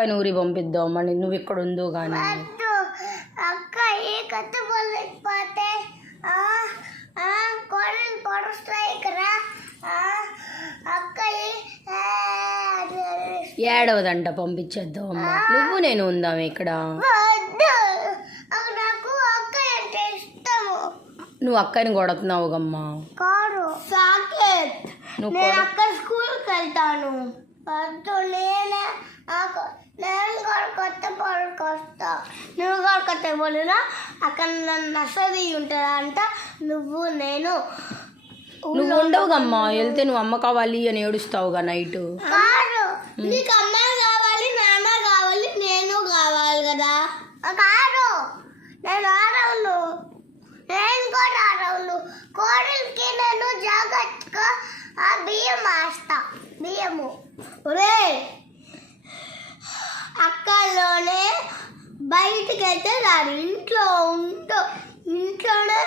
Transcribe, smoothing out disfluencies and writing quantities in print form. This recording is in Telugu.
అక్క ఊరి పంపిద్దాం మళ్ళీ నువ్వు ఇక్కడ ఉందో కానీ. అక్క ఏ కథ పోతే కోడలు పడుస్తాయి కదా అక్క ఏడవదంట పంపించేద్దాం అమ్మ. నువ్వు నేను ఉందాం ఇక్కడ. నాకు అక్క అంటే ఇష్టము. నువ్వు అక్కని కొడుతున్నావు గమ్మా. కాదు సాకేత్, నేను అక్క స్కూల్కి వెళ్తాను. నేను కూడా కొత్త పడుకు వస్తా. నువ్వు కూడా కొత్త పడునా అక్కడ నన్ను నసది ఉంటుందంట. నువ్వు నేను నువ్వు ఉండవు గమ్మా. వెళ్తే నువ్వు అమ్మ కావాలి అని ఏడుస్తావుగా నైట్. కాదు నీకు అమ్మ కావాలి, నాన్న కావాలి, నేను కావాలి కదా. కాదు నేను ఆడవును, నేను కూడా ఆడవును. కోడలికి నేను జాగ్రత్తగా ఆ బియ్యం వేస్తా. బియ్యము ఒరే అక్కలోనే బయటికి వెళ్తే రాదు. ఇంట్లోనే